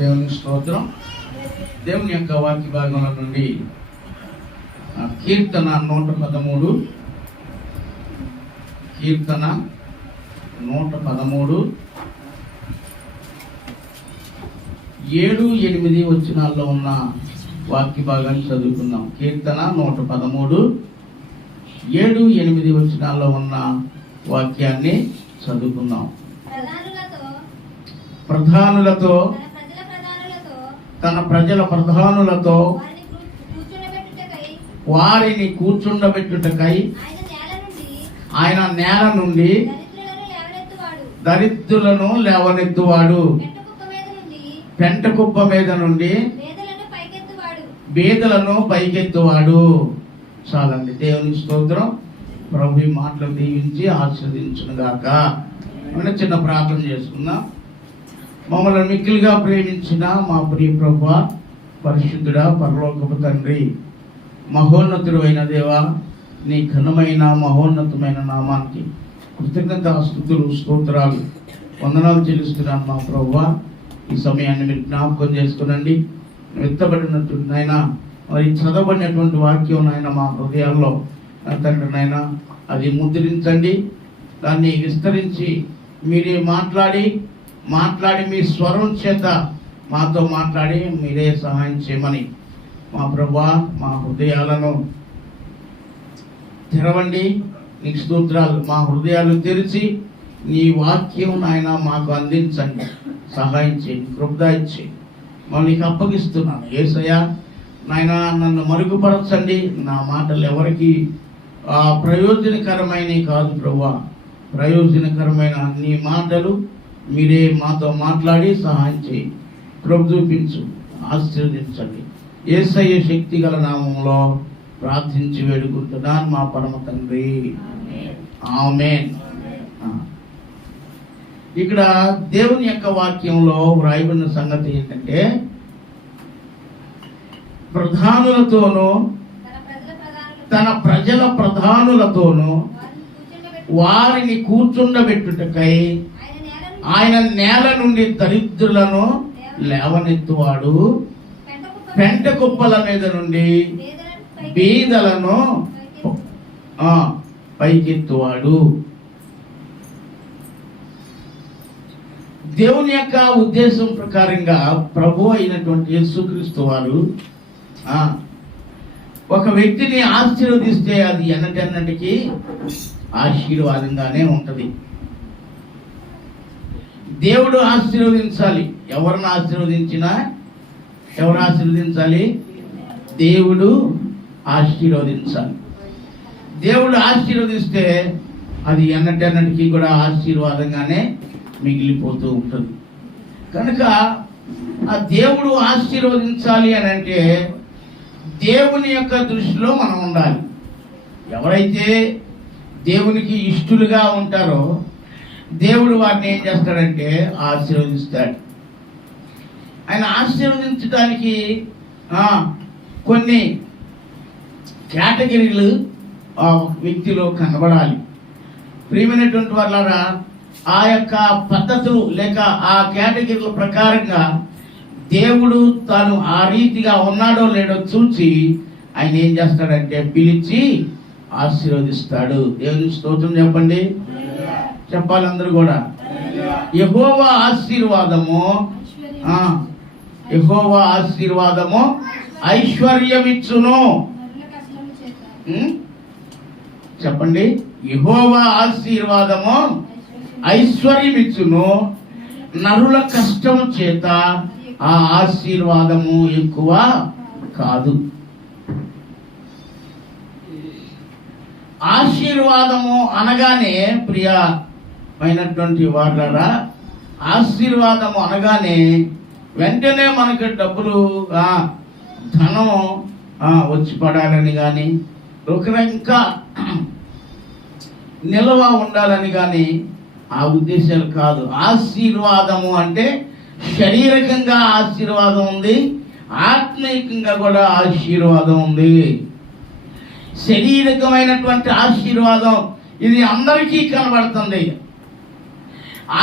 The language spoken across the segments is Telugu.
దేవుని స్తోత్రం. దేవుని యొక్క వాక్య భాగంలో నుండి కీర్తన 113 కీర్తన 113 7-8 వచనాల్లో ఉన్న వాక్య భాగాన్ని చదువుకుందాం. కీర్తన 113 7-8 వచనాల్లో ఉన్న వాక్యాన్ని చదువుకుందాం. ప్రధానులతో తన ప్రజల ప్రధానులతో వారిని కూర్చుండబెట్టుటకై ఆయన నేల నుండి దరిద్రులను లేవనెత్తువాడు, పెంట కుప్ప మీద నుండి బీదలను పైకెత్తువాడు. చాలండి. దేవుని స్తోత్రం. ప్రభు ఈ మాటలు దీవించి ఆశీర్వదించును గాక. మనం చిన్న ప్రార్థన చేసుకుందాం. మమ్మల్ని మిక్కిలిగా ప్రేమించిన మా ప్రియ ప్రభువా, పరిశుద్ధుడా, పరలోకపు తండ్రి, మహోన్నతుడు అయిన దేవా, నీ ఘనమైన మహోన్నతమైన నామానికి కృతజ్ఞతాస్తుతులు స్తోత్రాలు వందనాలు చెల్లిస్తున్నాను మా ప్రభువా. ఈ సమయాన్ని మీరు జ్ఞాపకం చేసుకునండి. ఎత్తబడినట్టు నాయన మరి చదవబడినటువంటి వాక్యం నాయన మా హృదయాల్లో తండ్రి నాయన అది ముద్రించండి. దాన్ని విస్తరించి మీరే మాట్లాడి మీ స్వరం చేత మాతో మాట్లాడి మీరే సహాయం చేయమని మా ప్రభువా, మా హృదయాలను తెరవండి. నీకు స్తోత్రాలు. మా హృదయాలు తెరిచి నీ వాక్యం నాయన మాకు అందించండి, సహాయం చేయండి, కృప ఇచ్చి నీకు అప్పగిస్తున్నాను. యేసయ్య నాయన నన్ను మరుగుపరచండి. నా మాటలు ఎవరికి ప్రయోజనకరమైన కాదు ప్రభువా, ప్రయోజనకరమైన నీ మాటలు మీరే మాతో మాట్లాడి సహాయం చేయి, కృప చూపించు, ఆశీర్వదించండి. యేసయ్య శక్తి గల నామంలో ప్రార్థించి వేడుకుంటున్నాను మా పరమ తండ్రి, ఆమేన్. ఇక్కడ దేవుని యొక్క వాక్యంలో వ్రాయబడిన సంగతి ఏంటంటే, ప్రధానులతోనూ తన ప్రజల ప్రధానులతోనూ వారిని కూర్చుండబెట్టుటకై ఆయన నేల నుండి దరిద్రులను లేవనెత్తువాడు, పెంట కుప్పల మీద నుండి బీదలను పైకెత్తువాడు. దేవుని యొక్క ఉద్దేశం ప్రకారంగా ప్రభు అయినటువంటి యేసుక్రీస్తు వారు ఒక వ్యక్తిని ఆశీర్వదిస్తే అది ఎన్నటికి ఆశీర్వాదంగానే ఉంటది. దేవుడు ఆశీర్వదించాలి. ఎవరిని ఆశీర్వదించినా ఎవరు ఆశీర్వదించాలి? దేవుడు ఆశీర్వదించాలి. దేవుడు ఆశీర్వదిస్తే అది ఎన్నటికి కూడా ఆశీర్వాదంగానే మిగిలిపోతూ ఉంటుంది. కనుక ఆ దేవుడు ఆశీర్వదించాలి అని అంటే దేవుని యొక్క దృష్టిలో మనం ఉండాలి. ఎవరైతే దేవునికి ఇష్టలుగా ఉంటారో దేవుడు వారిని ఏం చేస్తాడంటే ఆశీర్వదిస్తాడు. ఆయన ఆశీర్వదించడానికి కొన్ని కేటగిరీలు వ్యక్తిలో కనబడాలి. ప్రియమైనటువంటి వాళ్ళారా, ఆ యొక్క పద్ధతులు లేక ఆ కేటగిరీల ప్రకారంగా దేవుడు తాను ఆ రీతిగా ఉన్నాడో లేడో చూసి ఆయన ఏం చేస్తాడంటే పిలిచి ఆశీర్వదిస్తాడు. దేవుని స్తోత్రం చెప్పండి, చెప్పాలి అందరూ కూడా. యెహోవా ఆశీర్వాదము ఐశ్వర్యమిచ్చును. చెప్పండి. యెహోవా ఆశీర్వాదము ఐశ్వర్యమిచ్చును, నరుల కష్టము చేత ఆ ఆశీర్వాదము ఎక్కువ కాదు. ఆశీర్వాదము అనగానే ప్రియమైనటువంటి వారులారా, ఆశీర్వాదము అనగానే వెంటనే మనకి డబ్బులు ధనం వచ్చి పడాలని కానీ ఇంకా నిల్వ ఉండాలని కానీ ఆ ఉద్దేశాలు కాదు. ఆశీర్వాదము అంటే శారీరకంగా ఆశీర్వాదం ఉంది, ఆత్మీయంగా కూడా ఆశీర్వాదం ఉంది. శారీరకమైనటువంటి ఆశీర్వాదం ఇది అందరికీ కనబడుతుంది.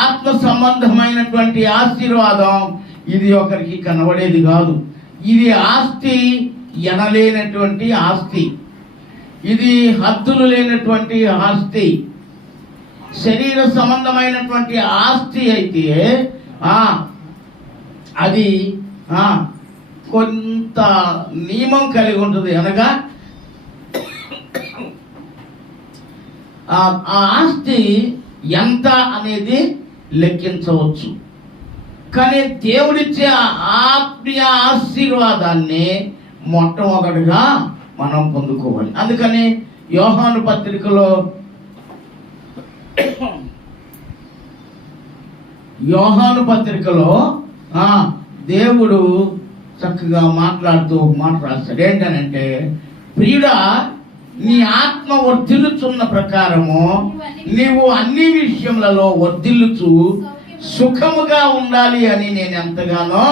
ఆత్మ సంబంధమైనటువంటి ఆశీర్వాదం ఇది ఒకరికి కనబడేది కాదు. ఇది ఆస్తి ఎనలేనటువంటి ఆస్తి, ఇది హద్దులు లేనటువంటి ఆస్తి, శరీర సంబంధమైనటువంటి ఆస్తి అయితే అది కొంత నియమం కలిగి ఉంటుంది. అనగా ఆ ఆస్తి ఎంత అనేది లెక్కించవచ్చు. కానీ దేవుడిచ్చే ఆత్మీయ ఆశీర్వాదాన్ని మొట్టమొదటిగా మనం పొందుకోవాలి. అందుకని యోహాను పత్రికలో దేవుడు చక్కగా మాట్లాడుతూ మాట రాస్తాడు. ఏంటనంటే, ప్రియుడా, నీ ఆత్మ వర్ధిల్లుచున్న ప్రకారము నీవు అన్ని విషయములలో వర్ధిల్లుచు సుఖముగా ఉండాలి అని నేను ఎంతగానో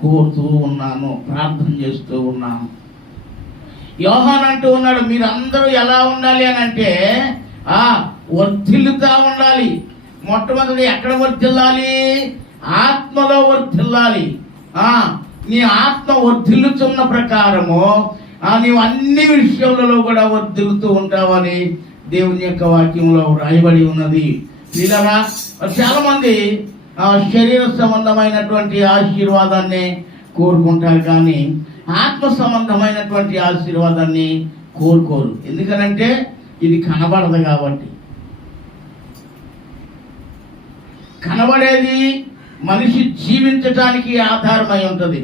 కోరుతూ ఉన్నాను, ప్రార్థన చేస్తూ ఉన్నాను. యోహాను అంటూ ఉన్నాడు, మీరందరూ ఎలా ఉండాలి అని అంటే వర్ధిల్లుతా ఉండాలి. మొట్టమొదటి ఎక్కడ వర్ధిల్లాలి? ఆత్మలో వర్ధిల్లాలి. నీ ఆత్మ వర్ధిల్లుచున్న ప్రకారము నీవు అన్ని విషయములలో కూడా వర్ధిల్లుతూ ఉంటావని దేవుని యొక్క వాక్యంలో రాయబడి ఉన్నది. ఇలా చాలా మంది శరీర సంబంధమైనటువంటి ఆశీర్వాదాన్ని కోరుకుంటారు, కానీ ఆత్మ సంబంధమైనటువంటి ఆశీర్వాదాన్ని కోరుకోరు. ఎందుకనంటే ఇది కనబడదు కాబట్టి. కనబడేది మనిషి జీవించటానికి ఆధారమై ఉంటుంది.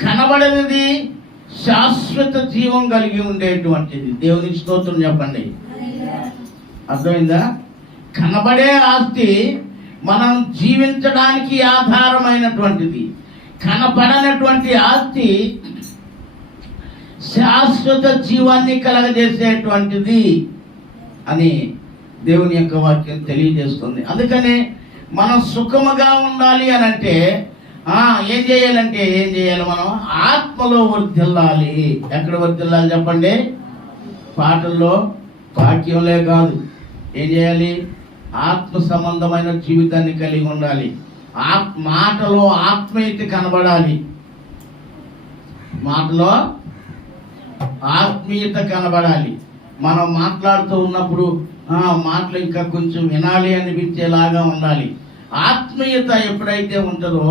కనబడేది శాశ్వత జీవం కలిగి ఉండేటువంటిది. దేవుని స్తోత్రం చెప్పండి. అర్థమైందా? కనబడే ఆస్తి మనం జీవించడానికి ఆధారమైనటువంటిది. కనబడనటువంటి ఆస్తి శాశ్వత జీవాన్ని కలగజేసేటువంటిది అని దేవుని యొక్క వాక్యం తెలియజేస్తుంది. అందుకనే మనం సుఖముగా ఉండాలి అని అంటే ఏం చేయాలి? మనం ఆత్మలో వర్ధిల్లాలి. ఎక్కడ వర్ధిల్లాలి చెప్పండి? పాటల్లో, వాక్యంలే కాదు. ఏం చేయాలి? ఆత్మ సంబంధమైన జీవితాన్ని కలిగి ఉండాలి. మాటలో ఆత్మీయత కనబడాలి. మాటలో ఆత్మీయత కనబడాలి. మనం మాట్లాడుతూ ఉన్నప్పుడు మాటలు ఇంకా కొంచెం వినాలి అనిపించేలాగా ఉండాలి. ఆత్మీయత ఎప్పుడైతే ఉంటుందో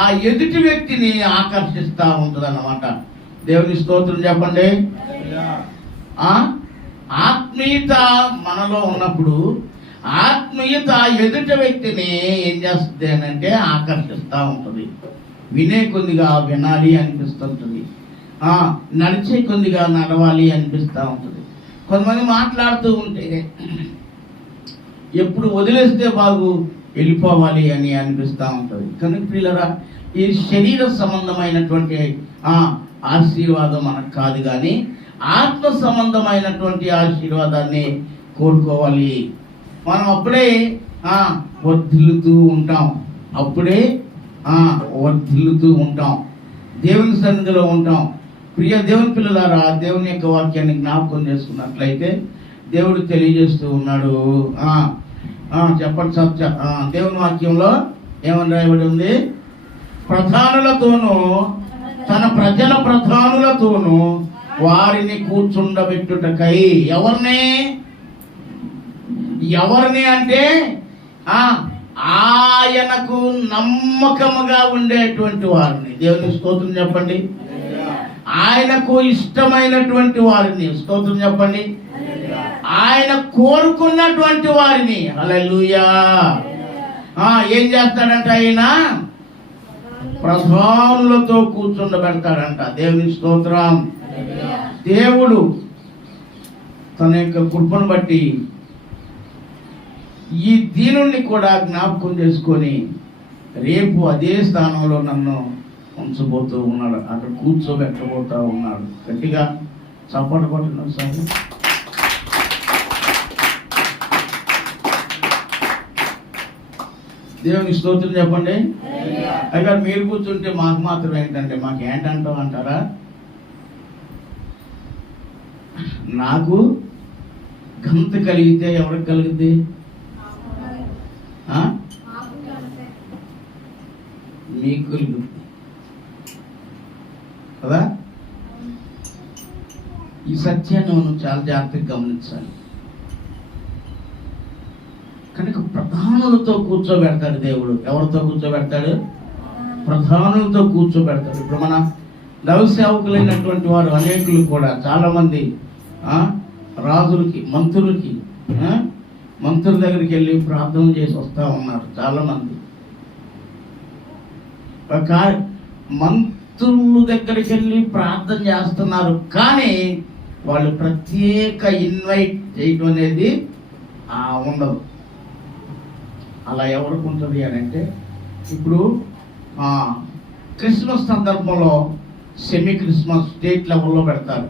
ఆ ఎదుటి వ్యక్తిని ఆకర్షిస్తూ ఉంటుంది అన్నమాట. దేవుని స్తోత్రం చెప్పండి. ఆత్మీయత మనలో ఉన్నప్పుడు ఆత్మీయత ఎదుటి వ్యక్తిని ఏం చేస్తుంది అంటే ఆకర్షిస్తూ ఉంటుంది. వినే కొద్దిగా వినాలి అనిపిస్తుంటుంది, నడిచే కొద్దిగా నడవాలి అనిపిస్తూ ఉంటుంది. కొంతమంది మాట్లాడుతూ ఉంటే ఎప్పుడు వదిలేస్తే బాగు, వెళ్ళిపోవాలి అని అనిపిస్తూ ఉంటుంది. కనుక పిల్లరా, ఈ శరీర సంబంధమైనటువంటి ఆశీర్వాదం మనకు కాదు, కానీ ఆత్మ సంబంధమైనటువంటి ఆశీర్వాదాన్ని కోరుకోవాలి. మనం అప్పుడే వర్ధిల్లుతూ ఉంటాం. దేవుని సన్నిధిలో ఉంటాం. ప్రియ దేవుని పిల్లలారా, దేవుని యొక్క వాక్యాన్ని జ్ఞాపకం చేసుకున్నట్లయితే దేవుడు తెలియజేస్తూ ఉన్నాడు. చెప్పండి. దేవుని వాక్యంలో ఏమని రాయబడి ఉంది? ప్రధానులతోనూ తన ప్రజల ప్రధానులతోనూ వారిని కూర్చుండబెట్టుటకై. ఎవరిని అంటే ఆయనకు నమ్మకముగా ఉండేటువంటి వారిని. దేవుని స్తోత్రం చెప్పండి. ఆయనకు ఇష్టమైనటువంటి వారిని. స్తోత్రం చెప్పండి. ఆయన కోరుకున్నటువంటి వారిని. హల్లెలూయా. ఏం చేస్తాడంట? ఆయన ప్రధానులతో కూర్చుండబెడతాడంట. దేవుని స్తోత్రం. దేవుడు తన యొక్క కృపను బట్టి ఈ దీనుణ్ణి కూడా జ్ఞాపకం చేసుకొని రేపు అదే స్థానంలో నన్ను ఉంచబోతూ ఉన్నాడు. అక్కడ కూర్చోబెట్టబోతూ ఉన్నాడు. గట్టిగా చప్పట్లు కొట్టిన సార్. దేవుని స్తోత్రం చెప్పండి. అక్కడ మీరు కూర్చుంటే మాకు మాత్రం ఏంటంటే మాకేంటంటావు అంటారా? నాకు ఘనత కలిగితే ఎవరికి కలిగింది? మీకు కలుగుతుంది కదా. ఈ సత్యాన్ని మనం చాలా జాగ్రత్తగా గమనించాలి. కనుక ప్రధానులతో కూర్చోబెడతాడు దేవుడు. ఎవరితో కూర్చోబెడతాడు? ప్రధానులతో కూర్చోబెడతాడు. ఇప్పుడు మన దైవ సేవకులైనటువంటి వారు అనేకులు కూడా చాలామంది రాజులకి, మంత్రుల దగ్గరికి వెళ్ళి ప్రార్థన చేసి వస్తూ ఉన్నారు. చాలామంది మంత్రుల దగ్గరికి వెళ్ళి ప్రార్థన చేస్తున్నారు, కానీ వాళ్ళు ప్రత్యేక ఇన్వైట్ చేయడం అనేది ఉండదు. అలా ఎవరికి ఉంటుంది అని అంటే, ఇప్పుడు క్రిస్మస్ సందర్భంలో సెమీ క్రిస్మస్ స్టేట్ లెవెల్లో పెడతారు.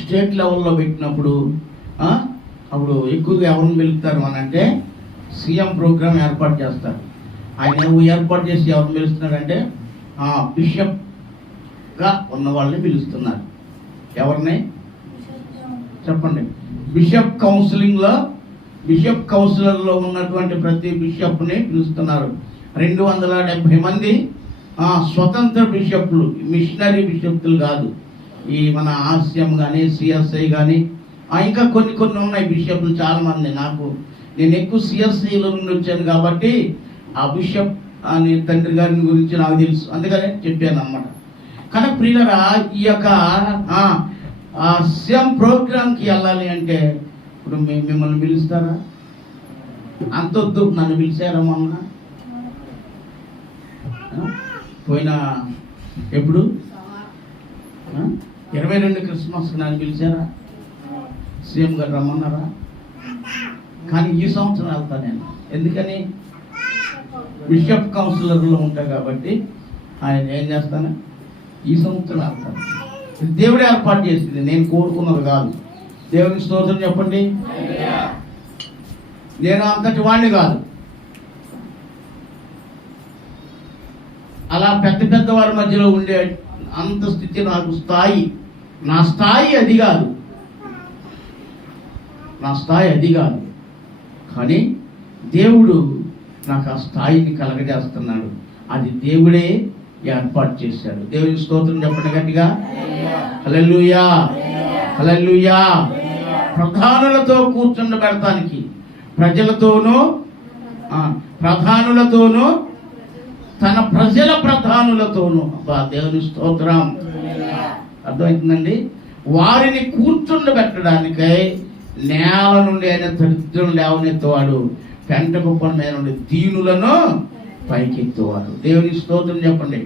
స్టేట్ లెవెల్లో పెట్టినప్పుడు అప్పుడు ఎక్కువగా ఎవరిని పిలుస్తారు అని అంటే సీఎం ప్రోగ్రామ్ ఏర్పాటు చేస్తారు. ఆయన ఏర్పాటు చేసి ఎవరిని పిలుస్తున్నారంటే బిషప్గా ఉన్న వాళ్ళని పిలుస్తున్నారు. ఎవరిని చెప్పండి? బిషప్ కౌన్సిలర్లో ఉన్నటువంటి ప్రతి బిషప్ని పిలుస్తున్నారు. 270 మంది స్వతంత్ర బిషప్లు, మిషనరీ బిషప్లు కాదు. ఈ మన ఆర్సిఎం కానీ, సిఎస్ఐ కానీ, ఇంకా కొన్ని ఉన్నాయి బిషప్లు చాలామంది. నేను ఎక్కువ సిఎస్ఐలో నుండి వచ్చాను కాబట్టి ఆ బిషప్ అని తండ్రి గారి గురించి నాకు తెలుసు, అందుకనే చెప్పాను అన్నమాట. కానీ ప్రియులరా, ఈ యొక్క సీఎం ప్రోగ్రామ్కి వెళ్ళాలి అంటే ఇప్పుడు మిమ్మల్ని పిలుస్తారా? అంతొద్దు, నన్ను పిలిచారా మొన్న? పోయిన ఎప్పుడు 22 క్రిస్మస్కి నన్ను పిలిచారా? సీఎం గారు రమ్మన్నారా? కానీ ఈ సంవత్సరం వెళ్తా నేను. ఎందుకని? బిషప్ కౌన్సిలర్లో ఉంటా కాబట్టి ఆయన ఏం చేస్తాను, ఈ సంవత్సరం వెళ్తాను. దేవుడే ఏర్పాటు చేసింది, నేను కోరుకున్నది కాదు. దేవునికి స్తోత్రం చెప్పండి. నేను అంతటి వాడిని కాదు. అలా పెద్ద వారి మధ్యలో ఉండే అంత స్థితి నా స్థాయి అది కాదు. కానీ దేవుడు నాకు ఆ స్థాయిని కలగజేస్తున్నాడు. అది దేవుడే ఏర్పాటు చేశాడు. దేవునికి స్తోత్రం చెప్పండి గట్టిగా. హల్లెలూయా, హల్లెలూయా. ప్రధానులతో కూర్చుండబెడతానికి, ప్రధానులతోనూ తన ప్రజల ప్రధానులతోనూ. దేవుని స్తోత్రం. అర్థమవుతుందండి? వారిని కూర్చుండబెట్టడానికై నేల నుండి ఆయన దరిద్రం లేవనెత్తేవాడు, పెంట కుప్పల మీద నుండి దీనులను పైకెత్తేవాడు. దేవుని స్తోత్రం చెప్పండి,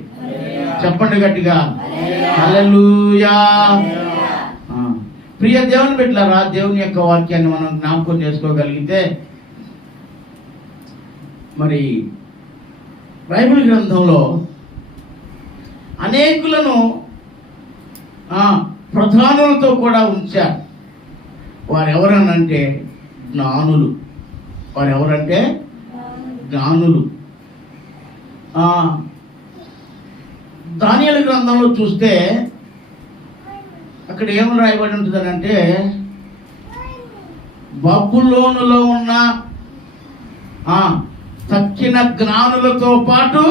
చెప్పండి గట్టిగా. హల్లెలూయా. ప్రియ దేవుని బిడ్డలారా, దేవుని యొక్క వాక్యాన్ని మనం జ్ఞాపకం చేసుకోగలిగితే, మరి బైబిల్ గ్రంథంలో అనేకులను ప్రధానులతో కూడా ఉంచారు. వారెవరనంటే జ్ఞానులు. దానియేలు గ్రంథంలో చూస్తే అక్కడ ఏమని రాయబడి ఉంటుందనంటే, బబులోనులో ఉన్న తక్కిన జ్ఞానులతో పాటు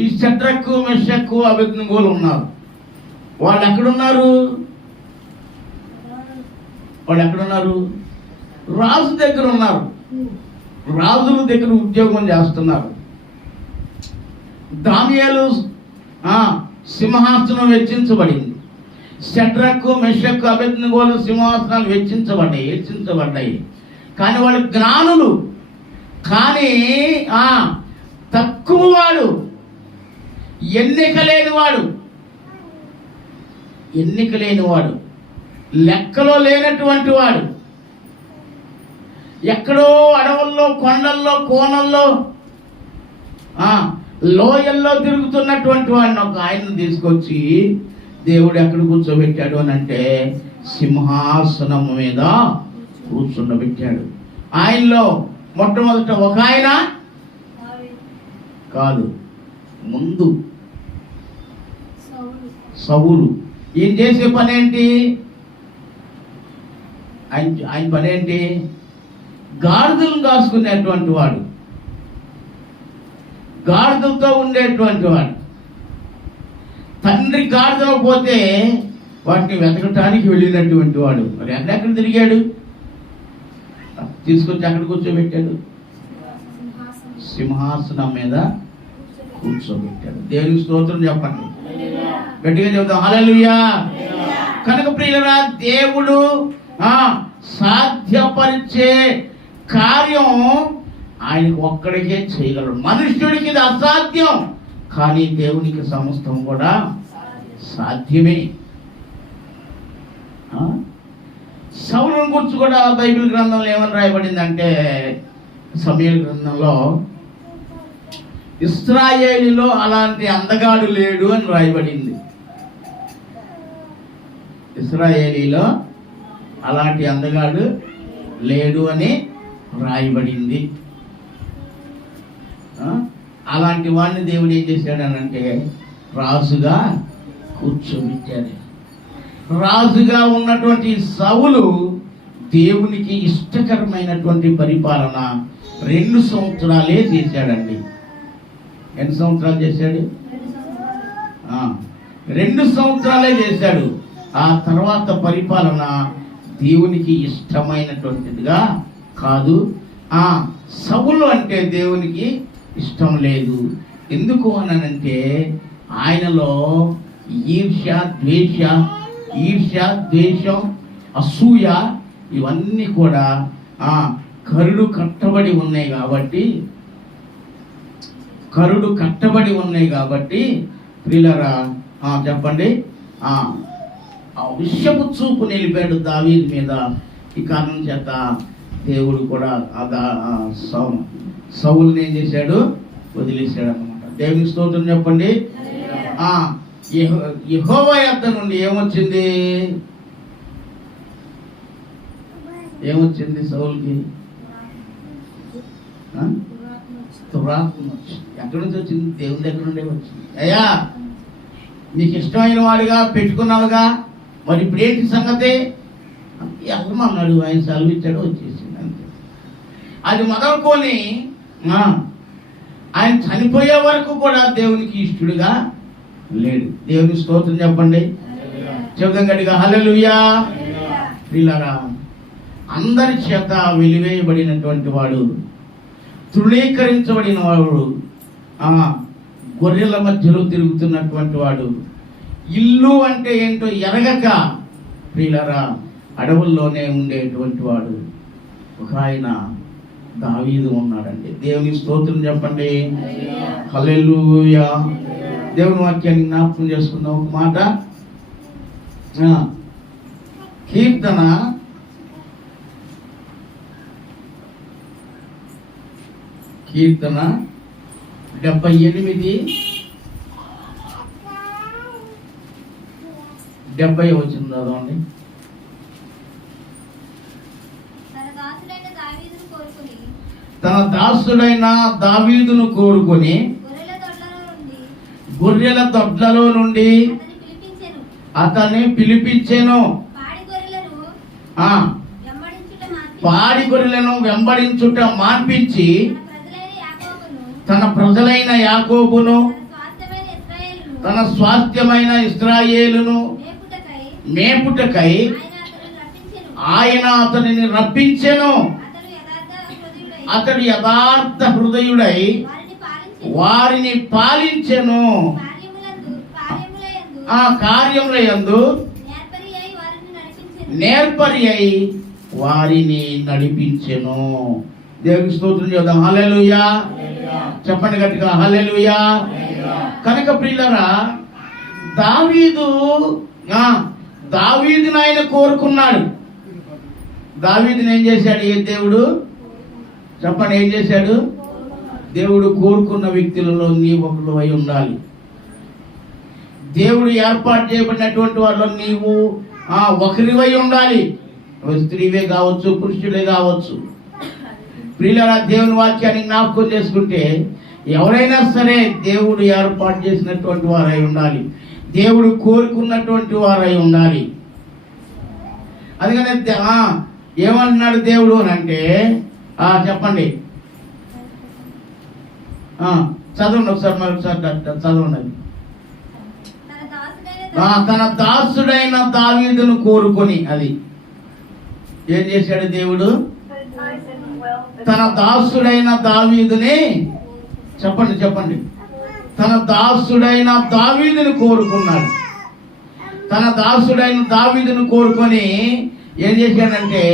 ఈ షడ్రకు, మెషకు, అబేద్నెగోలు ఉన్నారు. వాళ్ళు ఎక్కడున్నారు? రాజు దగ్గర ఉన్నారు. రాజుల దగ్గర ఉద్యోగం చేస్తున్నారు. దానియేలు సింహాసనం వెచ్చించబడింది. షడ్రకు, మెషకు, అబేద్నెగోలు సింహాసనాలు వెచ్చించబడ్డాయి. కానీ వాళ్ళు జ్ఞానులు. కానీ తక్కువ వాడు, ఎన్నిక లేనివాడు, లెక్కలో లేనటువంటి వాడు, ఎక్కడో అడవుల్లో, కొండల్లో, కోనల్లో, లోయల్లో తిరుగుతున్నటువంటి వాడిని ఒక ఆయన్ని తీసుకొచ్చి దేవుడు ఎక్కడ కూర్చోబెట్టాడు అని అంటే సింహాసనం మీద కూర్చుండబెట్టాడు. ఆయనలో మొట్టమొదట ఒక ఆయన కాదు, ముందు సౌలు. ఈయన చేసే పని ఏంటి? ఆయన పని ఏంటి? గాడిదలను కాసుకునేటువంటి వాడు. గాడిదలతో ఉండేటువంటి వాడు. తండ్రి గాడిదలో పోతే వాటిని వెతకటానికి వెళ్ళినటువంటి వాడు. మరి ఎక్కడెక్కడ తిరిగాడు? తీసుకొచ్చి అక్కడ కూర్చోబెట్టాడు, సింహాసనం మీద కూర్చోబెట్టాడు. దేవునికి స్తోత్రం చెప్పండి, గట్టిగా చెబుతాం హల్లెలూయా. కనుక ప్రియులారా, దేవుడు సాధ్యపరిచే కార్యం ఆయనకు ఒక్కడికే చేయగలడు. మనుష్యుడికి ఇది అసాధ్యం, కానీ దేవునికి సమస్తం కూడా సాధ్యమే. సౌలుని గురించి కూడా బైబిల్ గ్రంథంలో ఏమని రాయబడిందంటే, సమూయేలు గ్రంథంలో ఇశ్రాయేలులో అలాంటి అందగాడు లేడు అని రాయబడింది. ఇశ్రాయేలీలో అలాంటి అందగాడు లేడు అని రాయబడింది. అలాంటి వాడిని దేవుడు ఏం చేశాడనంటే రాజుగా కూర్చోబెట్టాడు. రాజుగా ఉన్నటువంటి సౌలు దేవునికి ఇష్టకరమైనటువంటి పరిపాలన 2 సంవత్సరాలే చేశాడండి. ఎన్ని సంవత్సరాలు చేశాడు? 2 సంవత్సరాలే చేశాడు. ఆ తర్వాత పరిపాలన దేవునికి ఇష్టమైనటువంటిదిగా కాదు. సౌలు అంటే దేవునికి ఇష్టం లేదు. ఎందుకు అనంటే ఆయనలో ఈర్ష్య, ద్వేషం, అసూయ ఇవన్నీ కూడా కరుడు కట్టబడి ఉన్నాయి కాబట్టి ప్రియులారా చెప్పండి, విషపు చూపు నిలిపాడు దావీదు మీద. ఈ కారణం చేత దేవుడు కూడా సౌలుని ఏం చేశాడు? వదిలేశాడు అన్నమాట. దేవునికి స్తోత్రం చెప్పండి. యెహోవా యొద్ద నుండి ఏమొచ్చింది సౌలుకి? దురాత్మ వచ్చింది. ఎక్కడి నుంచి వచ్చింది? దేవుని దగ్గర నుండే వచ్చింది. అయ్యా, నీకు ఇష్టమైన వాడిగా పెట్టుకున్నావుగా, మరి ఇప్పుడు ఏంటి సంగతి? వెళ్ళమన్నాడు, ఆయన సెలవు ఇచ్చాడు, వచ్చేసింది అంతే. అది మొదలుకొని ఆయన చనిపోయే వరకు కూడా దేవునికి ఇష్టడుగా లేడు. దేవుని స్తోత్రం చెప్పండి, చెబుదాం గట్టిగా హల్లెలూయా. ప్రియులారా, అందరి చేత వెలివేయబడినటువంటి వాడు, తృణీకరించబడిన వాడు, గొర్రెల మధ్యలో తిరుగుతున్నటువంటి వాడు, ఇల్లు అంటే ఏంటో ఎరగక ప్రియులారా అడవుల్లోనే ఉండేటువంటి వాడు ఒక ఆయన దావీదు ఉన్నాడండి. దేవుని స్తోత్రం చెప్పండి, హల్లెలూయా. దేవుని వాక్యాన్ని జ్ఞాపకం చేసుకుందాం. ఒక మాట, కీర్తన 78:70 వచ్చింది చదవండి. తన దాసుడైన దావీదును కోరుకొని గొర్రెల దొడ్లలో నుండి అతన్ని పిలిపించెను. పాడి గొర్రెలను వెంబడించుట మాన్పించి తన ప్రజలైన యాకోబును, తన స్వాస్థ్యమైన ఇశ్రాయేలును మేపుటకై ఆయన అతనిని రప్పించెను. అతడు యథార్థ హృదయుడై వారిని పాలించెను. ఆ కార్యములయందు నేర్పరి అయి వారిని నడిపించెను. దేవునికి స్తోత్రం చేద్దాం, హల్లెలూయా. చెప్పండి గట్టిగా హల్లెలూయా. కనుక ప్రియులారా, దావీదును ఆయన కోరుకున్నాడు. దావీదుని ఏం చేశాడు దేవుడు? చెప్పండి, ఏం చేశాడు? దేవుడు కోరుకున్న వ్యక్తులలో నీవు ఒకడు అయి ఉండాలి. దేవుడు ఏర్పాటు చేయబడినటువంటి వాళ్ళలో నీవు ఒకరివై ఉండాలి. స్త్రీవే కావచ్చు, పురుషులే కావచ్చు. ప్రియులారా, దేవుని వాక్యాన్ని జ్ఞాపకం చేసుకుంటే ఎవరైనా సరే దేవుడు ఏర్పాటు చేసినటువంటి వారై ఉండాలి, దేవుడు కోరుకున్నటువంటి వారై ఉండాలి. అందుకనే ఏమంటున్నాడు దేవుడు అని అంటే చెప్పండి, చదవండి ఒకసారి, మరొకసారి చదవండి. తన దాసుడైన దావీదును కోరుకొని, అది ఏం చేశాడు దేవుడు? తన దాసుడైన దావీదుని, చెప్పండి, తన దాసుడైన దావీదుని కోరుకున్నాడు. తన దాసుడైన దావీదును కోరుకొని ఏం చేశాడంటే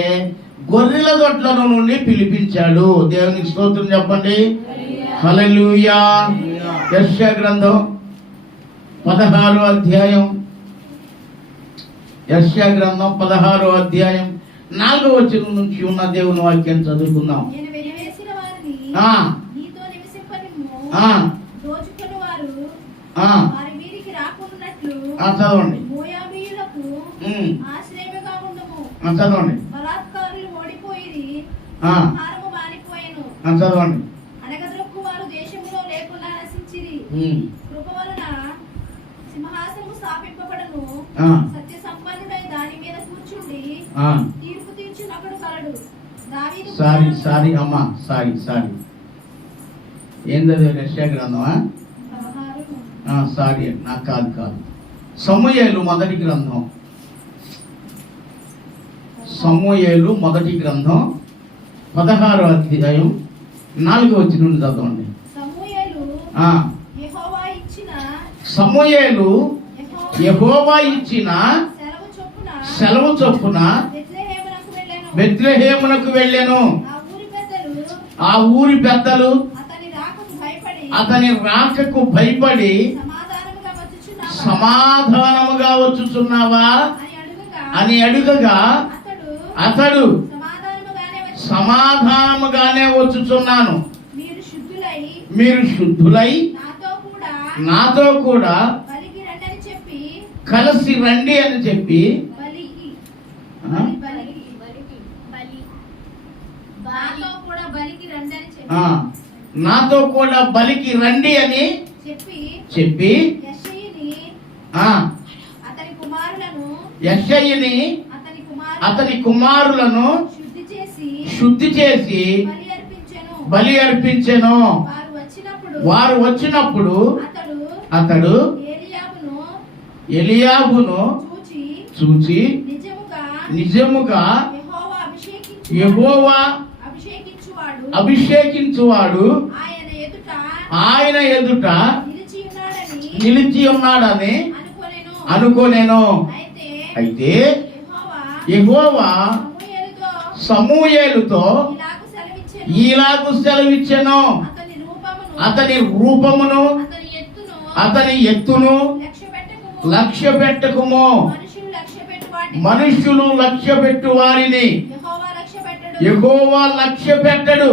గొర్రెల దొడ్ల నుండి పిలిపించాడు. దేవునికి స్తోత్రం చెప్పండి. హల్లెలూయా. యెషయా గ్రంథం 16వ అధ్యాయం, యెషయా గ్రంథం 16వ అధ్యాయం 4వ వచనం నుంచి ఉన్న దేవుని వాక్యం చదువుకుందాం. చదవండి, చదవండి, చదవండి. సింహాసనము స్థాపింపబడను, సత్య సంపన్నుడై దాని మీద కూర్చుండి తీర్పు తీర్చునప్పుడు కలడు. సారీ అమ్మా, సారీ ఏంటది? యెషయా గ్రంథమా? సారీ, నాకు కాదు. సమూయేలు మొదటి గ్రంథం, సమూయేలు మొదటి గ్రంథం 16వ అధ్యాయం 4వ వచనం చదవండి. సమూయేలు యెహోవా ఇచ్చిన సెలవు చొప్పున బెత్లెహేమునకు వెళ్ళెను. ఆ ఊరి పెద్దలు అతని రాకకు భయపడి సమాధానముగా వచ్చుచున్నావా అని అడుగగా అతడు సమాధానముగానే వచ్చుచున్నాను, మీరు శుద్ధులై నాతో కూడా కలిసి రండి అని చెప్పి నాతో కూడా బలికి రండి అని చెప్పి యెషయిని అతని కుమారులను శుద్ధి చేసి బలి అర్పించెను. వారు వచ్చినప్పుడు అతడు ఎలియాబును చూచి నిజముగా యెహోవా అభిషేకించువాడు ఆయన ఎదుట నిలిచి ఉన్నాడని అనుకోనేను. అయితే యెహోవా సమూయేలుతో ఇలాగు సెలవిచ్చెను, అతని రూపమును అతని ఎత్తును లక్ష్య పెట్టకుము. మనుష్యులు లక్ష్య పెట్టు వారిని యెహోవా లక్ష్య పెట్టడు.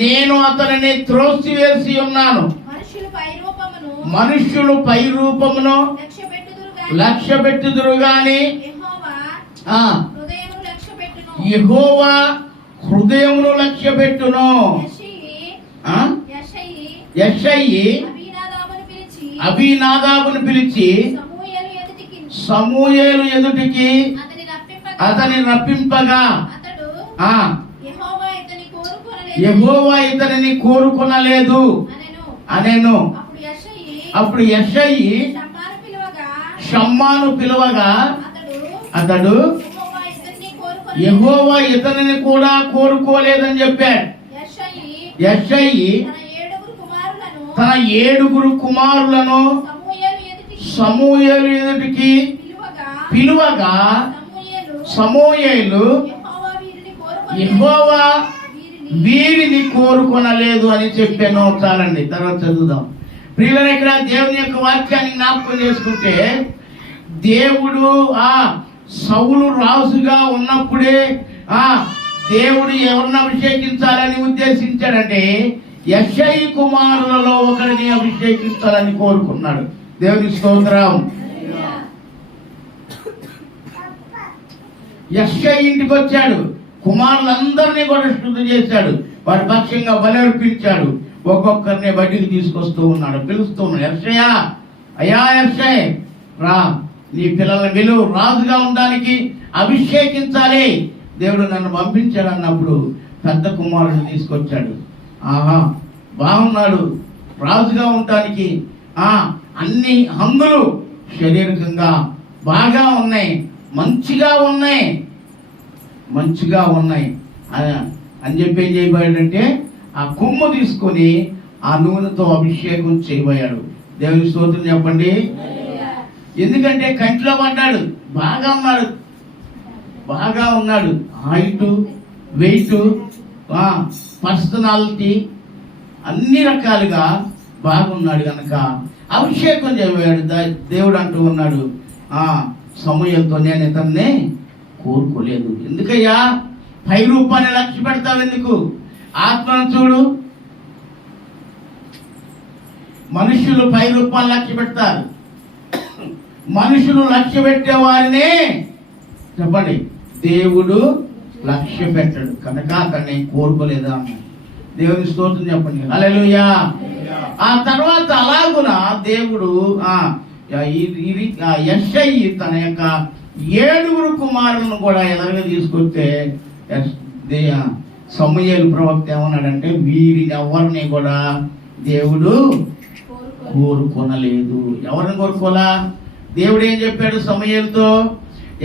నేను అతనిని త్రోసివేసి ఉన్నాను. మనుష్యులు పై రూపమును లక్ష్య పెట్టుదురు గాని యెహోవా హృదయమును లక్ష్య పెట్టును. యెషయి అబీనాదాబును పిలిచి సమూయేలు ఎదుటికి అతని రప్పింపగా యెహోవా ఇతనిని కోరుకొనలేదు అనెను. అప్పుడు యెషయి షమ్మాను పిలువగా అతడు యెహోవా ఇతనిని కూడా కోరుకోలేదని చెప్పాడు. యెషయి తన 7 కుమారులను సమూయేలు ఎదుటికి పిలువగా సమూయేలు యెహోవా వీరిని కోరుకొనలేదు అని చెప్పాను. చాలండి, తర్వాత చదువుదాం. ప్రియులారా, ఇక్కడ దేవుని యొక్క వాక్యాన్ని జ్ఞాపకం చేసుకుంటే దేవుడు సౌలు రాజుగా ఉన్నప్పుడే దేవుడు ఎవరిని అభిషేకించాలని ఉద్దేశించాడంటే యెషయి కుమారులలో ఒకరిని అభిషేకించాలని కోరుకున్నాడు. దేవుని స్తోత్రం. యెషయి ఇంటికి వచ్చాడు, కుమారులందరినీ కూడా శుద్ధి చేశాడు, వారి పక్షంగా బలి అర్పించాడు. ఒక్కొక్కరిని బయటికి తీసుకొస్తూ ఉన్నాడు, పిలుస్తూ ఉన్నాడు. యెషయా, అయ్యా యెషయ్ రా, నీ పిల్లల్ని పిలువు, రాజుగా ఉండడానికి అభిషేకించాలి, దేవుడు నన్ను పంపించాడు అన్నప్పుడు పెద్ద కుమారుడిని తీసుకొచ్చాడు. బాగున్నాడు, రాజుగా ఉండటానికి అన్ని హంగులు శారీరకంగా బాగా ఉన్నాయి, మంచిగా ఉన్నాయి అని చెప్పి ఏం చేయబోయాడంటే ఆ కొమ్ము తీసుకొని ఆ నూనెతో అభిషేకం చేయబోయాడు. దేవుని స్తోత్రం చెప్పండి. ఎందుకంటే కంటిలో పడ్డాడు, బాగా ఉన్నాడు, హైట్, వెయిట్, పర్సనాలిటీ అన్ని రకాలుగా బాగున్నాడు కనుక అభిషేకం చేయబోయాడు. దేవుడు అంటూ ఉన్నాడు సమూయేలుతో, నేను ఇతన్ని కోరుకోలేదు. ఎందుకయ్యా పై రూపాన్ని లక్ష్య పెడతావు ఎందుకు? ఆత్మను చూడు. మనుషులు పై రూపాన్ని లక్ష్య పెడతారు, మనుషులు లక్ష్య పెట్టే వారిని చెప్పండి దేవుడు లక్ష్య పెట్టాడు కనుక అతన్ని కోరుకోలేదా అన్న. దేవుని స్తోత్రం చెప్పండి. హల్లెలూయా. ఆ తర్వాత అలాగున దేవుడు యెషయి తన యొక్క 7 కుమారులను కూడా ఎదురుగా తీసుకొస్తే సమూయేలు ప్రవక్త ఏమన్నాడంటే వీరిని ఎవరిని కూడా దేవుడు కోరుకొనలేదు. ఎవరిని కోరుకోలా? దేవుడు ఏం చెప్పాడు సమూయేలుతో?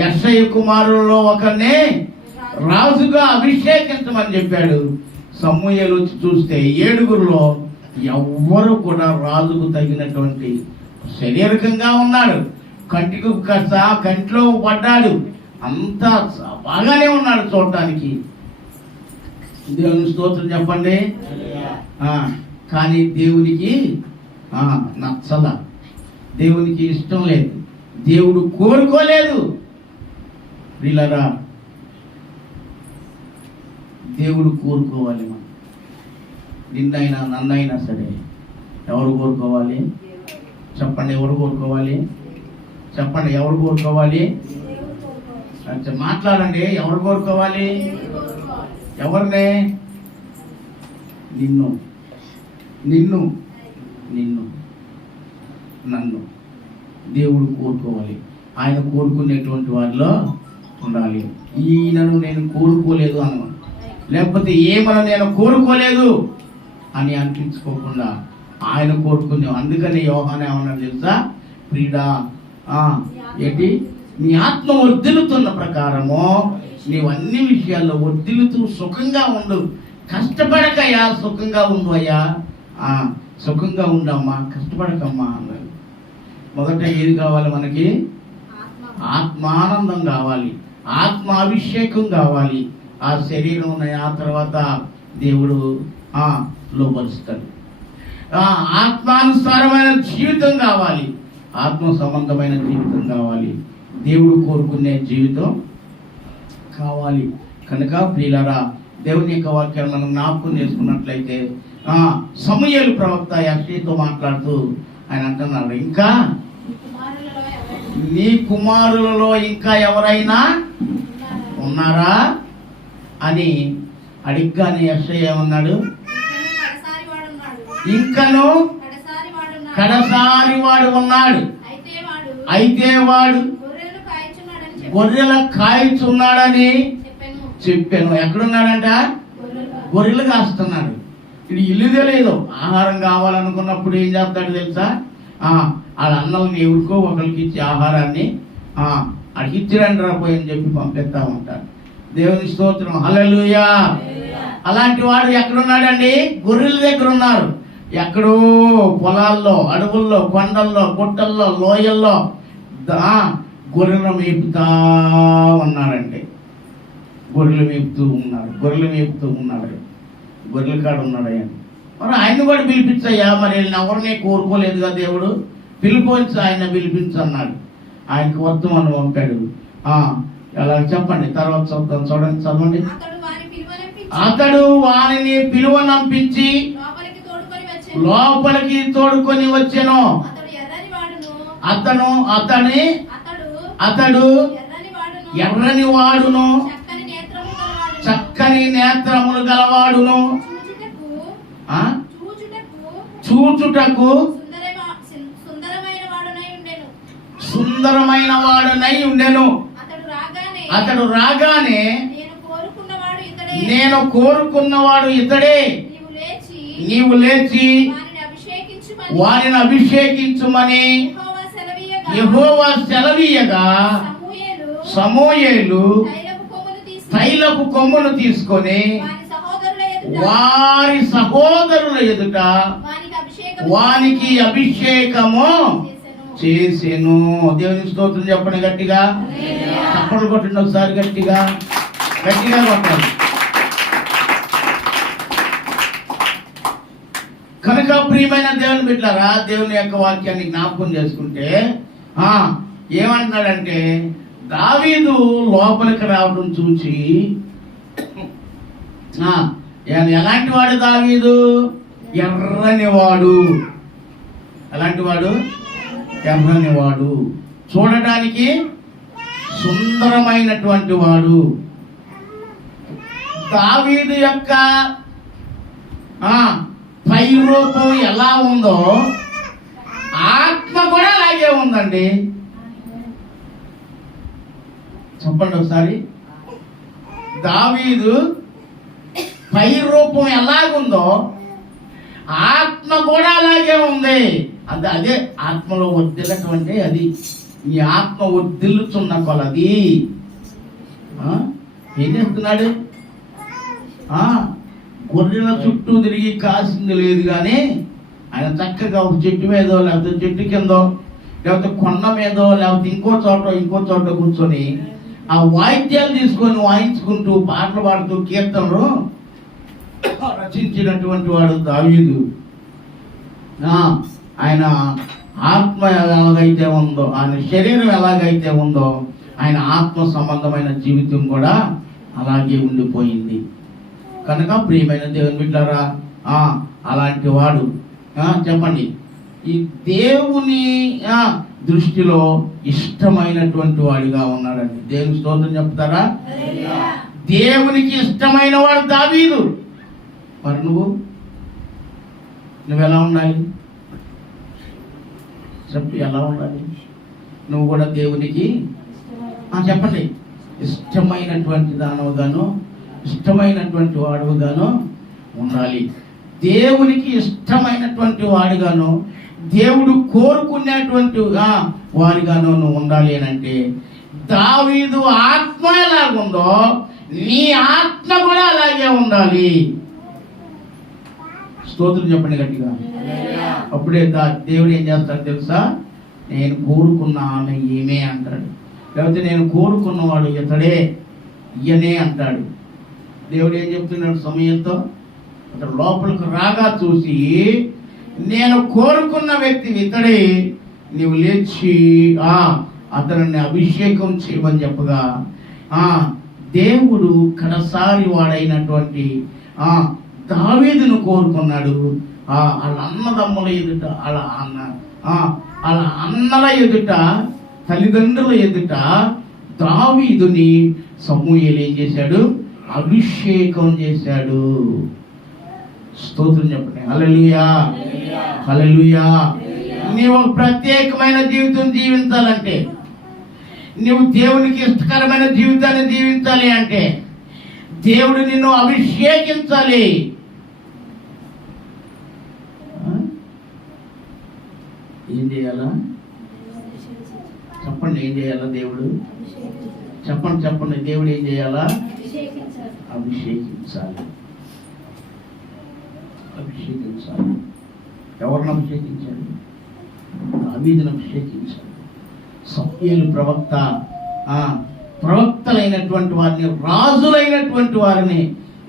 యెషయి కుమారులలో ఒకరిని రాజుగా అభిషేకించమని చెప్పాడు. సమూయేలు వచ్చి చూస్తే 7 ఎవ్వరు కూడా రాజుకు తగినటువంటి శారీరకంగా ఉన్నాడు, కంటిలో పడ్డాడు, అంతా బాగానే ఉన్నాడు చూడటానికి. దేవుని స్తోత్రం చెప్పండి. కానీ దేవునికి నచ్చల, దేవునికి ఇష్టం లేదు, దేవుడు కోరుకోలేదు. వీళ్ళరా దేవుడు కోరుకోవాలి. మనం నిన్నైనా నన్నైనా సరే ఎవరు కోరుకోవాలి చెప్పండి? ఎవరు కోరుకోవాలి చెప్పండి? ఎవరు కోరుకోవాలి? మాట్లాడండి. ఎవరు కోరుకోవాలి? ఎవరినే? నిన్ను నిన్ను నిన్ను నన్ను దేవుడు కోరుకోవాలి. ఆయన కోరుకునేటువంటి వారిలో ఉండాలి. ఈయనను నేను కోరుకోలేదు అన్న, లేకపోతే ఏమన్నా నేను కోరుకోలేదు అని అనిపించుకోకుండా ఆయన కోరుకునే. అందుకని యోహాను ఏమన్నాడు తెలుసా? ప్రియుడా, ఏంటి నీ ఆత్మ వర్ధిల్లుతున్న ప్రకారము నీవు అన్ని విషయాల్లో వర్ధిల్లుతూ సుఖంగా ఉండు, కష్టపడకయ్యా, సుఖంగా ఉండు అయ్యా, సుఖంగా ఉండమ్మా, కష్టపడకమ్మా అన్నాడు. మొదట ఏది కావాలి మనకి? ఆత్మానందం కావాలి, ఆత్మాభిషేకం కావాలి. ఆ శరీరం ఉన్నాయి, ఆ తర్వాత దేవుడు లోపరుస్తాడు. ఆత్మానుసారమైన జీవితం కావాలి, ఆత్మ సంబంధమైన జీవితం కావాలి, దేవుడు కోరుకునే జీవితం కావాలి. కనుక ప్రియులారా, దేవుని యొక్క వాక్యాన్ని మనం జ్ఞాపకం చేసుకున్నట్లయితే సమూయేలు ప్రవక్త యెషయితో మాట్లాడుతూ ఆయన అంటున్నాడు, ఇంకా నీ కుమారులలో ఇంకా ఎవరైనా ఉన్నారా అని అడిగ్గానే యెషయి ఏమన్నాడు? ఇంకను కడసారి వాడు ఉన్నాడు, అయితే వాడు గొర్రెల కాయచున్నాడని చెప్పాను. ఎక్కడున్నాడంట? గొర్రెలు కాస్తున్నాడు. ఇది ఇల్లు తెలియదు. ఆహారం కావాలనుకున్నప్పుడు ఏం చేస్తాడు తెలుసా? వాళ్ళ అన్నల్ని ఎవరికో ఒకరికి ఇచ్చి ఆహారాన్ని అడిగి ఇచ్చిరండి రాపోయి అని చెప్పి పంపిస్తా ఉంటాడు. దేవుని స్తోత్రం. హల్లెలూయా. అలాంటి వాడు ఎక్కడున్నాడండి? గొర్రెల దగ్గర ఉన్నారు. ఎక్కడో పొలాల్లో, అడవుల్లో, కొండల్లో, గుట్టల్లో, లోయల్లో గొర్రెలు మేపుతా ఉన్నాడండి. గొర్రెలు మేపుతూ ఉన్నాడు. గొర్రెల కాడ ఉన్నాడు ఆయన. మరి ఆయన కూడా పిలిపించయ్యా, మరి ఎవరిని కోరుకోలేదుగా దేవుడు, పిలిపించు, ఆయన పిలిపించు అన్నాడు. ఆయనకు వర్తమానం పంపాడు. అలా చెప్పండి, తర్వాత చూడండి, చదవండి. అతడు వారిని పిలువనంపించి లోపలికి తోడుకొని వచ్చెను. అతడు ఎర్రని వాడును, చక్కని నేత్రములు గలవాడును, చూచుటకు సుందరమైన వాడునై ఉండెను. అతడు రాగానే నేను కోరుకున్నవాడు ఇతడే, నీవు లేచి వారిని అభిషేకించుమని యెహోవా సెలవీయగా సమూయేలు తైలపు కొమ్మును తీసుకొని వారి సహోదరుల ఎదుట వానికి అభిషేకము చేసెను. దేవుని స్తోత్రం చెప్పండి గట్టిగా. చప్పట్లు కొట్టండి ఒకసారి గట్టిగా గట్టిగా కొట్టాలి. కనుక ప్రియమైన దేవుని బిడ్డలారా, దేవుని యొక్క వాక్యాన్ని జ్ఞాపకం చేసుకుంటే ఏమంటున్నాడంటే, దావీదు లోపలికి రావడం చూసి ఎలాంటి వాడు దావీదు? ఎర్రని వాడు. ఎలాంటి వాడు? ఎర్రని వాడు. చూడటానికి సుందరమైనటువంటి వాడు. దావీదు యొక్క పై రూపం ఎలా ఉందో ఆత్మ కూడా అలాగే ఉందండి. చెప్పండి ఒకసారి. దావీదు పై రూపం ఎలాగుందో ఆత్మ కూడా అలాగే ఉంది. అదే ఆత్మలో వర్ధిల్లటువంటి అది. ఈ ఆత్మ వర్ధిల్లుచున్న కొలది ఏం చేస్తున్నాడు? గొర్రెల చుట్టూ తిరిగి కాసింది లేదు, కానీ ఆయన చక్కగా ఒక చెట్టు మీదో లేకపోతే చెట్టు కిందో లేకపోతే కొండ మీదో లేకపోతే ఇంకో చోట కూర్చొని ఆ వాయిద్యాలు తీసుకొని వాయించుకుంటూ పాటలు పాడుతూ కీర్తనలు రచించినటువంటి వాడు దావీదు. ఆయన ఆత్మ ఎలాగైతే ఉందో, ఆయన శరీరం ఎలాగైతే ఉందో, ఆయన ఆత్మ సంబంధమైన జీవితం కూడా అలాగే ఉండిపోయింది. కనుక ప్రియమైన దేవుని బిడ్డలారా, అలాంటి వాడు చెప్పండి ఈ దేవుని దృష్టిలో ఇష్టమైనటువంటి వాడిగా ఉన్నాడండి. దేవుని స్తోత్రం చెప్తారా? దేవునికి ఇష్టమైన వాడు దావీదు. మరి నువ్వెలా ఉండాలి చెప్పు? ఎలా ఉండాలి? నువ్వు కూడా దేవునికి చెప్పండి ఇష్టమైనటువంటి దానవుగాను, ఇష్టమైనటువంటి వాడుగాను ఉండాలి. దేవునికి ఇష్టమైనటువంటి వాడుగాను, దేవుడు కోరుకునేటువంటి వాడిగాను నువ్వు ఉండాలి అని అంటే, దావీదు ఆత్మ ఎలాగుందో నీ ఆత్మ కూడా అలాగే ఉండాలి. స్తోత్రం చెప్పండి గట్టిగా. అప్పుడే దేవుడు ఏం చేస్తాడు తెలుసా? నేను కోరుకున్న ఆమె ఏమే అంటాడు, లేకపోతే నేను కోరుకున్నవాడు ఇతడే ఈయనే అంటాడు. దేవుడు ఏం చెప్తున్నాడు సమయంతో? అతడు లోపలికి రాగా చూసి, నేను కోరుకున్న వ్యక్తి ఇతడే, నీవు లేచి అతనిని అభిషేకం చేయమని చెప్పగా దేవుడు కడసారి వాడైనటువంటి దావీదును కోరుకున్నాడు. వాళ్ళ అన్నదమ్ముల ఎదుట, వాళ్ళ అన్నల ఎదుట, తల్లిదండ్రుల ఎదుట దావీదుని సమూయేలు ఏం చేశాడు? అభిషేకం చేశాడు. స్తోత్రం చెప్పండి. హల్లెలూయా, హల్లెలూయా. నీవు ప్రత్యేకమైన జీవితం జీవించాలంటే, నువ్వు దేవునికి ఇష్టకరమైన జీవితాన్ని జీవించాలి అంటే దేవుడు నిన్ను అభిషేకించాలి. ఏం చేయాలా చెప్పండి? ఏం చేయాలా దేవుడు? చెప్పండి. దేవుడు ఏం చేయాలా? అభిషేకించాలి. ఎవరిని అభిషేకించాలి? దావీదును అభిషేకించాలి. సమూయేలు ప్రవక్తలైనటువంటి వారిని, రాజులైనటువంటి వారిని,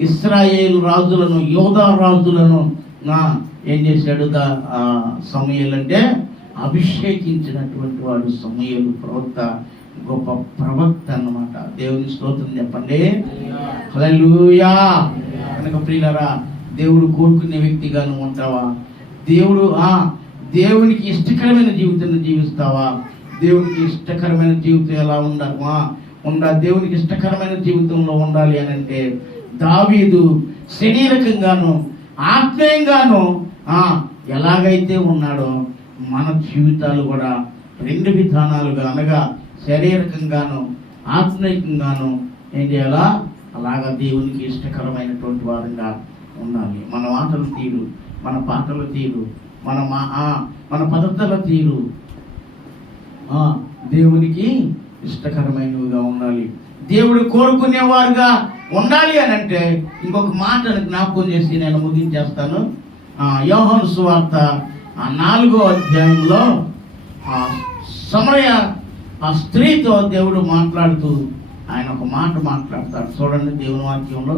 ఇశ్రాయేలు రాజులను, యోధా రాజులను ఏం చేశాడు? సమూయేలు అంటే అభిషేకించినటువంటి వాడు. సమూయేలు ప్రవక్త, గొప్ప ప్రవక్త అన్నమాట. దేవుని స్తోత్రం చెప్పండి. హల్లెలూయా. కనుక ప్రియులారా, దేవుడు కోరుకునే వ్యక్తిగా నువ్వు ఉంటావా? దేవునికి ఇష్టకరమైన జీవితాన్ని జీవిస్తావా? దేవునికి ఇష్టకరమైన జీవితం ఎలా దేవునికి ఇష్టకరమైన జీవితంలో ఉండాలి అని అంటే, దావీదు శరీరకంగాను ఆత్మీయంగాను ఎలాగైతే ఉన్నాడో మన జీవితాలు కూడా రెండు విధానాలుగా, అనగా శారీరకంగాను ఆత్మీయంగాను ఏం చేయాలా? అలాగా దేవునికి ఇష్టకరమైనటువంటి వారంగా ఉండాలి. మన మాటల తీరు, మన పాటల తీరు, మన పద్ధతుల తీరు దేవునికి ఇష్టకరమైనవిగా ఉండాలి. దేవుడు కోరుకునేవారుగా ఉండాలి అని అంటే ఇంకొక మాటను జ్ఞాపకం చేసి నేను ముగించేస్తాను. యోహాను సువార్త 4వ అధ్యాయంలో సమరయ స్త్రీతో దేవుడు మాట్లాడుతూ ఆయన ఒక మాట మాట్లాడతాడు. చూడండి, దేవుని వాక్యంలో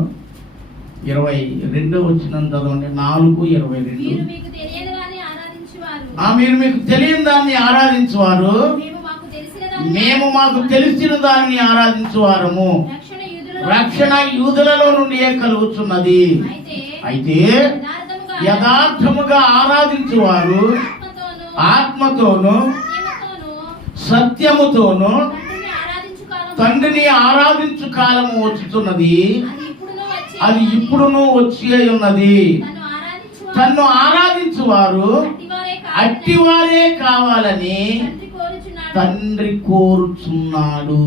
22వ వచనం చదవండి. 4:22. మీరు మీకు తెలియని దాన్ని ఆరాధించువారు, మేము మాకు తెలిసిన దాన్ని ఆరాధించువారము. రక్షణ యూదులలో నుండి కలుగుతున్నది. అయితే యథార్థముగా ఆరాధించువారు ఆత్మతోను సత్యముతోను తండ్రిని ఆరాధించు కాలము వచ్చుతున్నది, అది ఇప్పుడును వచ్చి ఉన్నది. తన్ను ఆరాధించువారు అట్టివారే కావాలని తండ్రి కోరుచున్నాడు.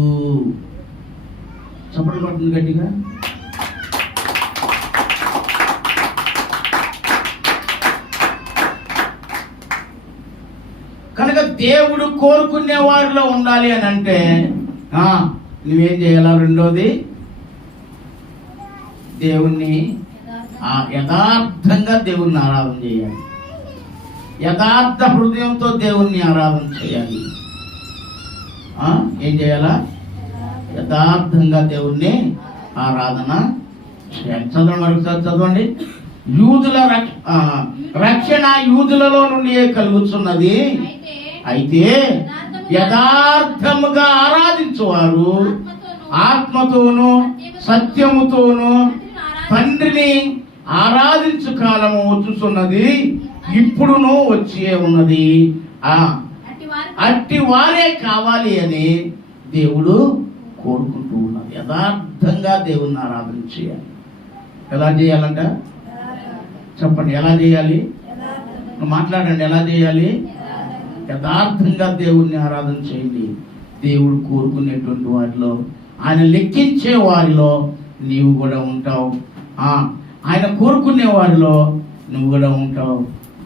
చప్పట్లు కొట్టింది గట్టిగా. కనుక దేవుడు కోరుకునే వారిలో ఉండాలి అని అంటే నువ్వేం చేయాలా? రెండోది, దేవుణ్ణి యథార్థంగా దేవుణ్ణి ఆరాధన చేయాలి. యథార్థ హృదయంతో దేవుణ్ణి ఆరాధన చేయాలి. ఏం చేయాలా? యథార్థంగా దేవుణ్ణి ఆరాధన చేయాలి. చదవండి, మరొకసారి చదవండి. యూదుల రక్షణ యూదులలో నుండి కలుగుతున్నది. అయితే యథార్థముగా ఆరాధించువారు ఆత్మతోను సత్యముతోను తండ్రిని ఆరాధించు కాలము వచ్చుతున్నది, ఇప్పుడును వచ్చే ఉన్నది. అట్టి వారే కావాలి అని దేవుడు కోరుకుంటూ ఉన్నది. యథార్థంగా దేవుణ్ణి ఆరాధన చేయాలి. ఎలా చేయాలంట? చెప్పండి, ఎలా చేయాలి? మాట్లాడండి, ఎలా చేయాలి? యథార్థంగా దేవుణ్ణి ఆరాధన చేయండి. దేవుడు కోరుకునేటువంటి వారిలో, ఆయన లెక్కించే వారిలో నీవు కూడా ఉంటావు. ఆయన కోరుకునే వారిలో నువ్వు కూడా ఉంటావు.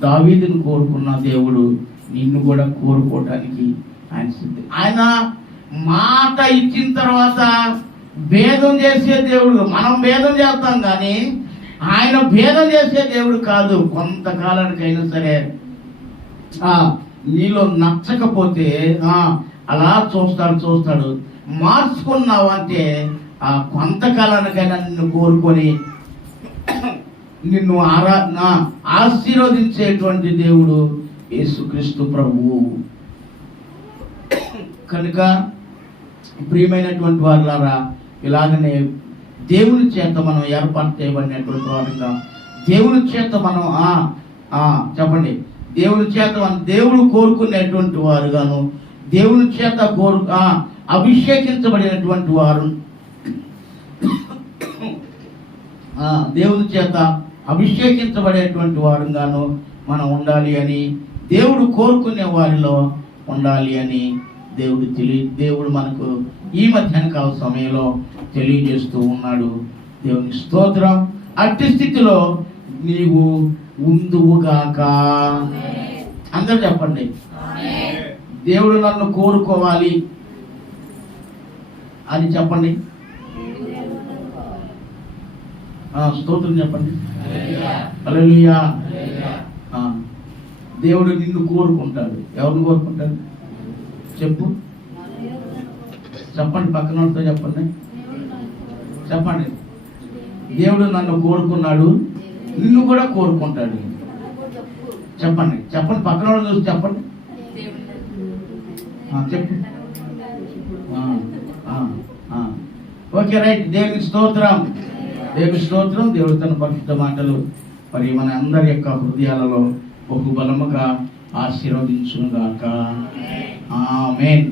దావీదును కోరుకున్న దేవుడు నిన్ను కూడా కోరుకోవడానికి ఆయన సిద్ధం. ఆయన మాట ఇచ్చిన తర్వాత భేదం చేసే దేవుడు. మనం భేదం చేస్తాం కానీ ఆయన భేదం చేసే దేవుడు కాదు. కొంతకాలానికైనా సరే నీలో నచ్చకపోతే అలా చూస్తాడు. మార్చుకున్నావు అంటే కొంతకాలానికైనా నిన్ను కోరుకొని నిన్ను ఆశీర్వదించేటువంటి దేవుడు యేసుక్రీస్తు ప్రభువు. కనుక ప్రియమైనటువంటి వారులారా, ఇలాగనే దేవుని చేత మనం ఏర్పాటు చేయబడినటువంటి వారుగా, దేవుని చేత మనం చెప్పండి, దేవుని చేత దేవుడు కోరుకునేటువంటి వారుగాను, దేవుని చేత అభిషేకించబడినటువంటి వారు, దేవుని చేత అభిషేకించబడేటువంటి వారుగాను మనం ఉండాలి అని, దేవుడు కోరుకునే వారిలో ఉండాలి అని దేవుడు మనకు ఈ మధ్యాహ్నకాల సమయంలో తెలియజేస్తూ ఉన్నాడు. దేవుని స్తోత్రం. అట్టి స్థితిలో నీవు ఉందువుగాక. అందరూ చెప్పండి, దేవుడు నన్ను కోరుకోవాలి అని చెప్పండి. స్తోత్రం చెప్పండి. హల్లెలూయా. దేవుడు నిన్ను కోరుకుంటాడు. ఎవరిని కోరుకుంటాడు? చెప్పండి, పక్కన వాళ్ళతో చెప్పండి. దేవుడు నన్ను కోరుకున్నాడు, నిన్ను కూడా కోరుకుంటాడు. చెప్పండి, పక్కన వాళ్ళు చూసి చెప్పండి. చెప్పు. Okay, right. దేవునికి స్తోత్రం. దేవుడు తన పరిశుద్ధ మాటలు మరి మన అందరి యొక్క హృదయాలలో బహుబలముగా ఆశీర్వదించునుగాక. ఆమేన్.